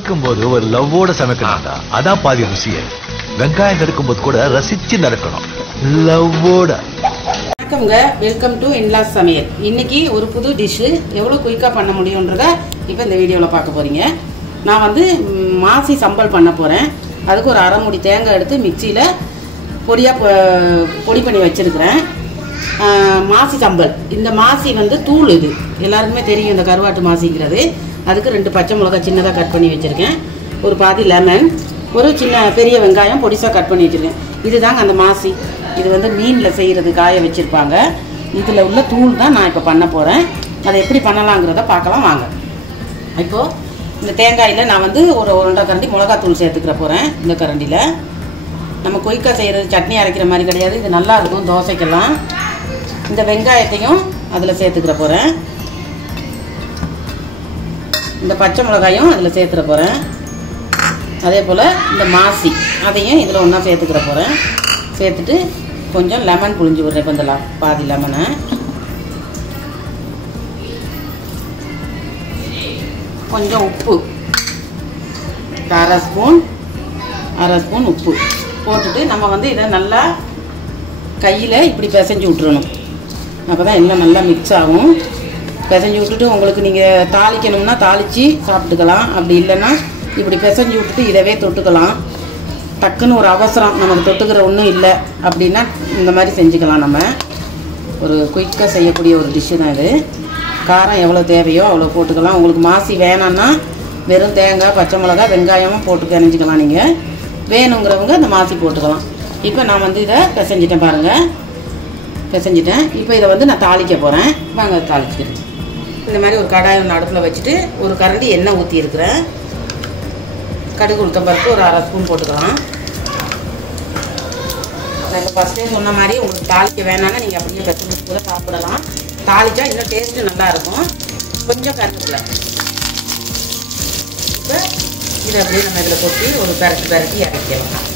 சமைக்கும் போது ஒரு லவ்வோட சமைக்கணும்டா. அதான் பாதி ருசியே. வெங்காயம் நறுக்கும்போது கூட ரசிச்சு நறுக்கணும், லவ்வோட. வணக்கம்ங்க, வெல்கம் டு இன்லாஸ் சமையல். இன்னைக்கு ஒரு புது டிஷ்ஷு எவ்வளோ குயிக்காக பண்ண முடியுன்றத இப்போ இந்த வீடியோவில் பார்க்க போகிறீங்க. நான் வந்து மாசி சம்பல் பண்ண போகிறேன். அதுக்கு ஒரு அரை மூடி தேங்காய் எடுத்து மிக்சியில் பொடி பண்ணி வச்சுருக்கிறேன். மாசி சம்பல், இந்த மாசி வந்து தூள், இது எல்லாருக்குமே தெரியும், இந்த கருவாட்டு மாசிங்கிறது. அதுக்கு 2 பச்சை மிளகாய் சின்னதாக கட் பண்ணி வச்சுருக்கேன், ஒரு பாதி லெமன், ஒரு சின்ன பெரிய வெங்காயம் பொடிசாக கட் பண்ணி வச்சுருக்கேன். இதுதாங்க அந்த மாசி. இது வந்து மீனில் செய்கிறது, காய வச்சுருப்பாங்க. இதில் உள்ள தூள் தான் நான் இப்போ பண்ண போகிறேன். அதை எப்படி பண்ணலாங்கிறத பார்க்கலாம் வாங்க. இப்போது இந்த தேங்காயில் நான் வந்து ஒரு 1.5 கரண்டி மிளகாத்தூள் சேர்த்துக்கிற போகிறேன். இந்த கரண்டியில் நம்ம கொய்க்கா செய்கிறது சட்னி அரைக்கிற மாதிரி கிடையாது, இது நல்லாயிருக்கும் தோசைக்கெல்லாம். இந்த வெங்காயத்தையும் அதில் சேர்த்துக்கிற போகிறேன். இந்த பச்சை மிளகாயும் அதில் சேர்த்துற போகிறேன். அதே போல் இந்த மாசி அதையும் இதில் ஒன்றா சேர்த்துக்கிற போகிறேன். சேர்த்துட்டு கொஞ்சம் லெமன் புழிஞ்சு விடுறேன். இப்போ இந்த பாதி லெமனை, கொஞ்சம் உப்பு, அரை ஸ்பூன் உப்பு போட்டுட்டு நம்ம வந்து இதை நல்லா கையில் இப்படி பிசைஞ்சு விட்டுறணும். அப்போ தான் எல்லாம் நல்லா மிக்ஸ் ஆகும். பிசைஞ்சு விட்டுட்டு உங்களுக்கு நீங்கள் தாளிக்கணும்னா தாளித்து சாப்பிட்டுக்கலாம். அப்படி இல்லைன்னா இப்படி பிசைஞ்சு விட்டுட்டு இதவே தொட்டுக்கலாம். டக்குன்னு ஒரு அவசரம், நமக்கு தொட்டுக்கிற ஒன்றும் இல்லை அப்படின்னா இந்த மாதிரி செஞ்சுக்கலாம். நம்ம ஒரு குயிக்காக செய்யக்கூடிய ஒரு டிஷ்ஷு தான் இது. காரம் எவ்வளோ தேவையோ அவ்வளோ போட்டுக்கலாம். உங்களுக்கு மாசி வேணான்னா வெறும் தேங்காய், பச்சை மிளகாய், வெங்காயமும் போட்டு கரைஞ்சிக்கலாம். நீங்கள் வேணுங்கிறவங்க இந்த மாசி போட்டுக்கலாம். இப்போ நான் வந்து இதை பிசைஞ்சிட்டேன் பாருங்கள், பிசைஞ்சிட்டேன். இப்போ இதை வந்து நான் தாளிக்க போகிறேன். வாங்க தாளிச்சுக்கிறேன். இந்த மாதிரி ஒரு கடாய் ஒன்று அடுப்பில் வச்சுட்டு ஒரு கரண்டி எண்ணெய் ஊற்றி இருக்கிறேன். கடுகு உளுத்தம்பருப்பு ஒரு அரை ஸ்பூன் போட்டுக்கலாம். நான் இப்போ ஃபஸ்ட்டே சொன்ன மாதிரி உங்களுக்கு தாளிக்க வேணான்னா நீங்கள் அப்படியே பச்சை கூட சாப்பிடலாம். தாளித்தா இன்னும் டேஸ்ட்டு நல்லாயிருக்கும். கொஞ்சம் கருவேப்பிலை. இப்போ இதை அப்படியே நம்ம இதில் கொட்டி ஒரு பரட்டி இறக்கிடலாம்.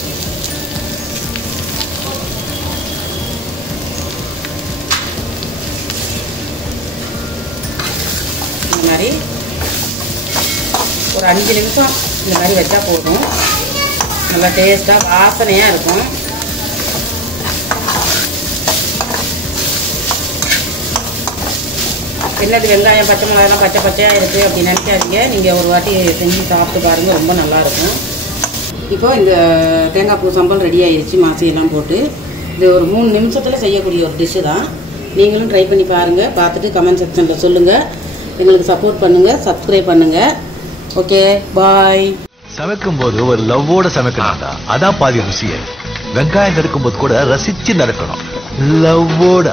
இந்த மாதிரி ஒரு 5 நிமிஷம் இந்த மாதிரி வச்சா போதும். நல்லா டேஸ்ட்டாக வாசனையாக இருக்கும். என்னது வெங்காயம் பச்சை மிளகாலாம் பச்சையாக இருக்குது அப்படின்னு நினைக்காதீங்க. நீங்கள் ஒரு வாட்டி செஞ்சு சாப்பிட்டு பாருங்கள், ரொம்ப நல்லாயிருக்கும். இப்போது இந்த தேங்காய் பூ சம்பல் ரெடி ஆகிடுச்சு, மாசையெல்லாம் போட்டு. இது ஒரு 3 நிமிஷத்தில் செய்யக்கூடிய ஒரு டிஷ்ஷு தான். நீங்களும் ட்ரை பண்ணி பாருங்கள். பார்த்துட்டு கமெண்ட் செக்ஷனில் சொல்லுங்கள். எங்களுக்கு சப்போர்ட் பண்ணுங்கள், சப்ஸ்கிரைப் பண்ணுங்கள். ஓகே, பாய். சமைக்கும் போது ஒரு லவ்வோட சமைக்கணும்டா. அதான் பாதி ருசியே. வெங்காயம் நறுக்கும்போது கூட ரசிச்சு நறுக்கணும், லவ்வோட.